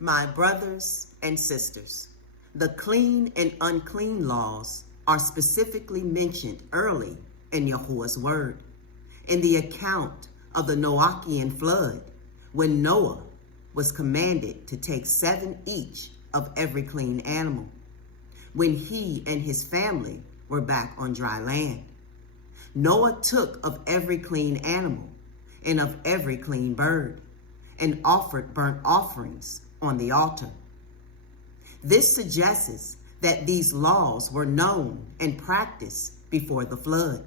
My brothers and sisters, the clean and unclean laws are specifically mentioned early in Yahuah's word, in the account of the Noachian flood, when Noah was commanded to take 7 each of every clean animal, when he and his family were back on dry land. Noah took of every clean animal and of every clean bird, and offered burnt offerings on the altar. This suggests that these laws were known and practiced before the flood,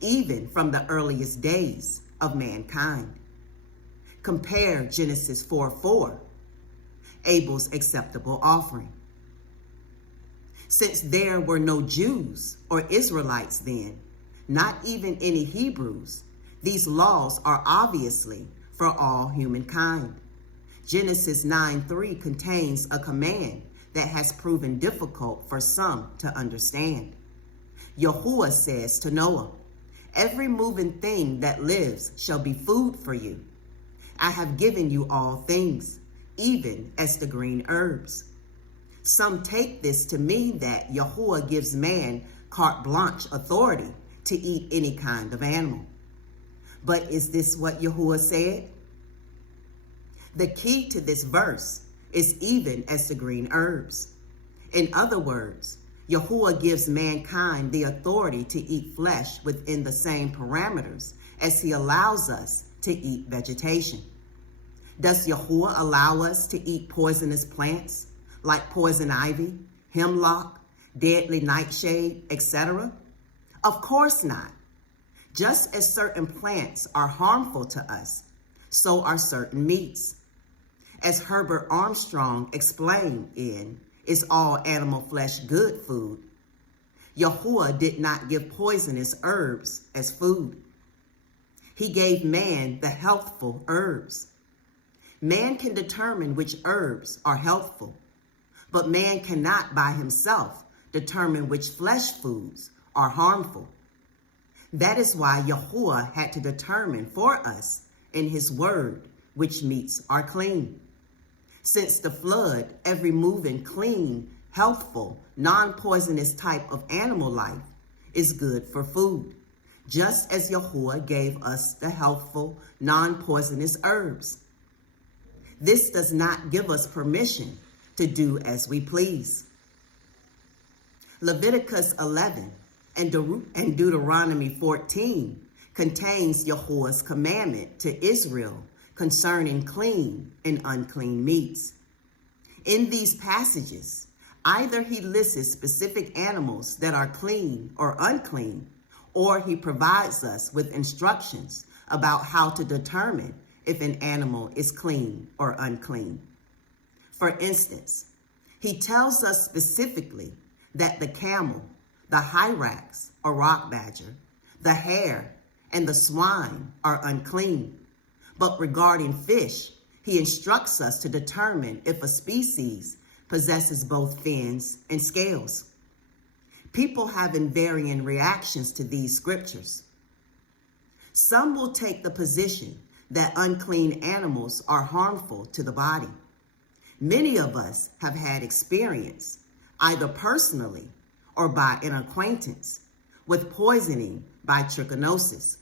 even from the earliest days of mankind. Compare Genesis 4:4, Abel's acceptable offering. Since there were no Jews or Israelites then, not even any Hebrews, these laws are obviously for all humankind. Genesis 9:3 contains a command that has proven difficult for some to understand. Yahuah says to Noah, "Every moving thing that lives shall be food for you. I have given you all things, even as the green herbs." Some take this to mean that Yahuah gives man carte blanche authority to eat any kind of animal. But is this what Yahuah said? The key to this verse is even as the green herbs. In other words, Yahuah gives mankind the authority to eat flesh within the same parameters as he allows us to eat vegetation. Does Yahuah allow us to eat poisonous plants like poison ivy, hemlock, deadly nightshade, etc.? Of course not. Just as certain plants are harmful to us, so are certain meats. As Herbert Armstrong explained in Is All Animal Flesh Good Food? Yahuah did not give poisonous herbs as food. He gave man the healthful herbs. Man can determine which herbs are healthful, but man cannot by himself determine which flesh foods are harmful. That is why Yahuah had to determine for us in his word which meats are clean. Since the flood, every moving, clean, healthful, non-poisonous type of animal life is good for food, just as Yahuah gave us the healthful, non-poisonous herbs. This does not give us permission to do as we please. Leviticus 11 and Deuteronomy 14 contains Yahuah's commandment to Israel concerning clean and unclean meats. In these passages, either he lists specific animals that are clean or unclean, or he provides us with instructions about how to determine if an animal is clean or unclean. For instance, he tells us specifically that the camel, the hyrax or rock badger, the hare, and the swine are unclean. But regarding fish, he instructs us to determine if a species possesses both fins and scales. People have varying reactions to these scriptures. Some will take the position that unclean animals are harmful to the body. Many of us have had experience, either personally or by an acquaintance, with poisoning by trichinosis,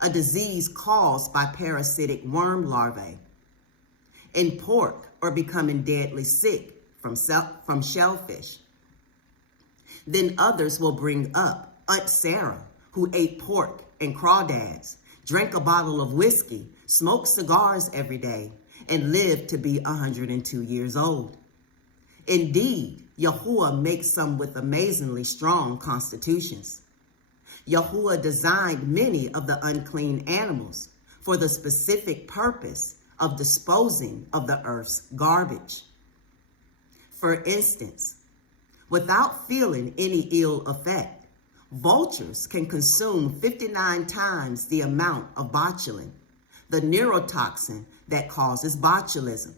a disease caused by parasitic worm larvae, in pork, or becoming deadly sick from shellfish. Then others will bring up Aunt Sarah, who ate pork and crawdads, drank a bottle of whiskey, smoked cigars every day, and lived to be 102 years old. Indeed, Yahuah makes some with amazingly strong constitutions. Yahuah designed many of the unclean animals for the specific purpose of disposing of the earth's garbage. For instance, without feeling any ill effect, vultures can consume 59 times the amount of botulin, the neurotoxin that causes botulism,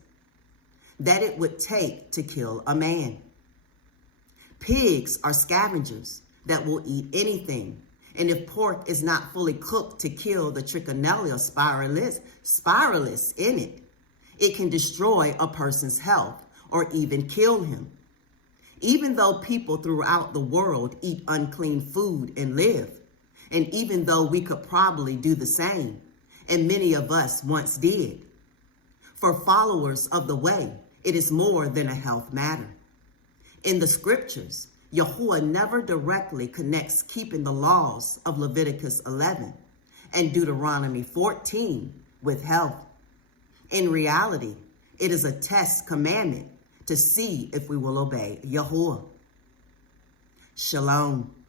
that it would take to kill a man. Pigs are scavengers that will eat anything, and if pork is not fully cooked to kill the Trichinella spiralis in it, It can destroy a person's health or even kill him. Even though people throughout the world eat unclean food and live, and even though we could probably do the same, and many of us once did, for followers of the way, it is more than a health matter. In the scriptures, Yahuah never directly connects keeping the laws of Leviticus 11 and Deuteronomy 14 with health. In reality, it is a test commandment to see if we will obey Yahuah. Shalom.